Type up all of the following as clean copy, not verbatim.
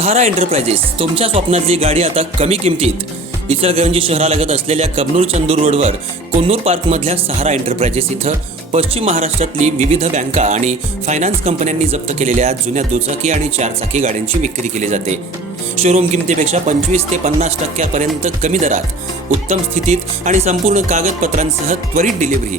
सहारा enterprises तुमच्या स्वप्नातली गाडी आता कमी किमतीत। इचलकरंजी शहरालगत असलेल्या कबनूर चंदूर रोडवर कोन्नूर पार्कमधल्या सहारा एंटरप्राइजेस इथं पश्चिम महाराष्ट्रातली विविध बँका आणि फायनान्स कंपन्यांनी जप्त केलेल्या जुन्या दुचाकी आणि चारचाकी गाड्यांची विक्री केली जाते। शोरूम किमतीपेक्षा 25 ते 50% कमी दरात, उत्तम स्थितीत आणि संपूर्ण कागदपत्रांसह त्वरित डिलिव्हरी।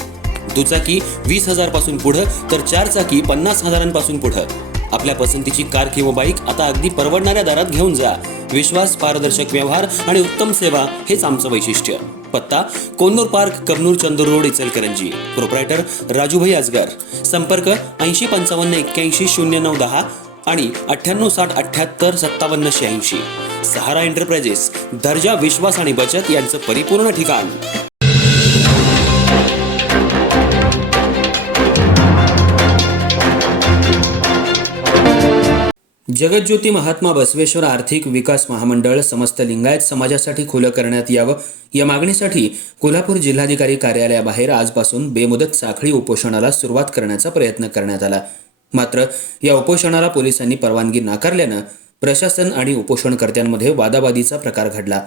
दुचाकी 20,000 पासून पुढे तर चारचाकी 50,000 पुढे। आपल्या पसंतीची कार किंवा बाईक आता अगदी परवडणाऱ्या दरात घेऊन जा। विश्वास, पारदर्शक व्यवहार आणि उत्तम सेवा हेच आमचं वैशिष्ट्य। पत्ता Konnur park, Kabnur Chandur road, Ichalkaranji. Proprietor Rajubhai Ajgar. संपर्क 8055810910 आणि 9860785786। सहारा एंटरप्राइजेस, दर्जा, विश्वास आणि बचत यांचं परिपूर्ण ठिकाण। जगज्योती महात्मा बसवेश्वर आर्थिक विकास महामंडळ समस्त लिंगायत समाजासाठी खुलं करण्यात यावं या मागणीसाठी कोल्हापूर जिल्हाधिकारी कार्यालयाबाहेर आजपासून बेमुदत साखळी उपोषणाला सुरुवात करण्याचा प्रयत्न करण्यात आला। मात्र या उपोषणाला पोलिसांनी परवानगी नाकारल्यानं प्रशासन आणि उपोषणकर्त्यांमध्ये वादावादीचा प्रकार घडला।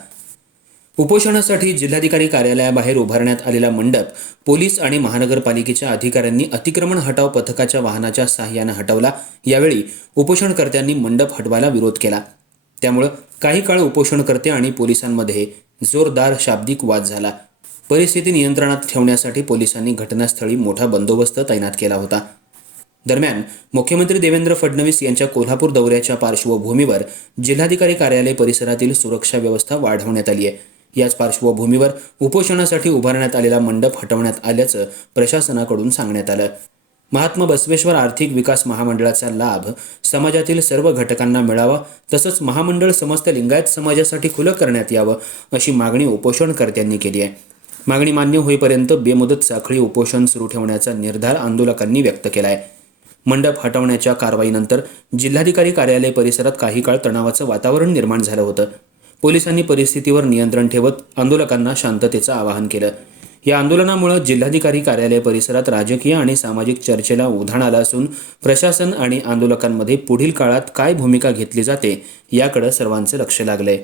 उपोषणासाठी जिल्हाधिकारी कार्यालयाबाहेर उभारण्यात आलेला मंडप पोलीस आणि महानगरपालिकेच्या अधिकाऱ्यांनी अतिक्रमण हटाव पथकाच्या वाहनाच्या सहाय्याने हटवला। यावेळी उपोषणकर्त्यांनी मंडप हटवायला विरोध केला। त्यामुळे काही काळ उपोषणकर्ते आणि पोलिसांमध्ये जोरदार शाब्दिक वाद झाला। परिस्थिती नियंत्रणात ठेवण्यासाठी पोलिसांनी घटनास्थळी मोठा बंदोबस्त तैनात केला होता। दरम्यान मुख्यमंत्री देवेंद्र फडणवीस यांच्या कोल्हापूर दौऱ्याच्या पार्श्वभूमीवर जिल्हाधिकारी कार्यालय परिसरातील सुरक्षा व्यवस्था वाढवण्यात आली आहे। याच पार्श्वभूमीवर उपोषणासाठी उभारण्यात आलेला मंडप हटवण्यात आल्याचं प्रशासनाकडून सांगण्यात आलं। महात्मा बसवेश्वर आर्थिक विकास महामंडळाचा लाभ समाजातील सर्व घटकांना मिळावा, तसंच महामंडळ समस्त लिंगायत समाजासाठी खुलं करण्यात यावं अशी मागणी उपोषणकर्त्यांनी केली आहे। मागणी मान्य होईपर्यंत बेमुदत साखळी उपोषण सुरू ठेवण्याचा निर्धार आंदोलकांनी व्यक्त केला आहे। मंडप हटवण्याच्या कारवाईनंतर जिल्हाधिकारी कार्यालय परिसरात काही काळ तणावाचं वातावरण निर्माण झालं होतं। पोलिसांनी परिस्थितीवर नियंत्रण ठेवत आंदोलकांना शांततेचं आवाहन केलं। या आंदोलनामुळे जिल्हाधिकारी कार्यालय परिसरात राजकीय आणि सामाजिक चर्चेला उधाण आलं असून प्रशासन आणि आंदोलकांमध्ये पुढील काळात काय भूमिका घेतली जाते याकडे सर्वांचं लक्ष लागलंय।